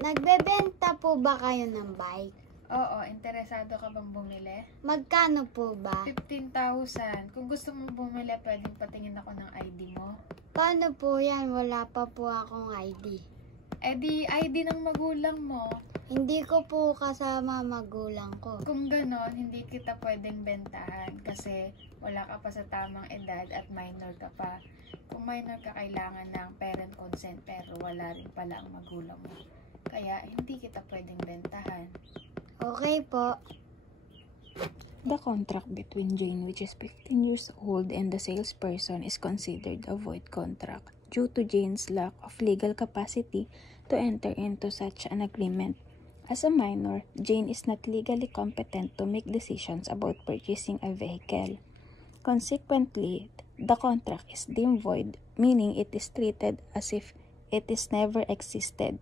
Nagbebenta po ba kayo ng bike? Oo, interesado ka bang bumili? Magkano po ba? 15,000. Kung gusto mo bumili, pwedeng patingin ako ng ID mo. Paano po yan? Wala pa po akong ID. Eh di, ID ng magulang mo. Hindi ko po kasama magulang ko. Kung ganon, hindi kita pwedeng bentahan kasi wala ka pa sa tamang edad at minor ka pa. Kung minor ka, kailangan ng parent consent pero wala rin pala ang magulang mo. Kaya hindi kita pwedeng bentahan. Okay po. The contract between Jane, which is 15 years old, and the salesperson is considered a void contract due to Jane's lack of legal capacity to enter into such an agreement. As a minor, Jane is not legally competent to make decisions about purchasing a vehicle. Consequently, the contract is deemed void, meaning it is treated as if it is never existed.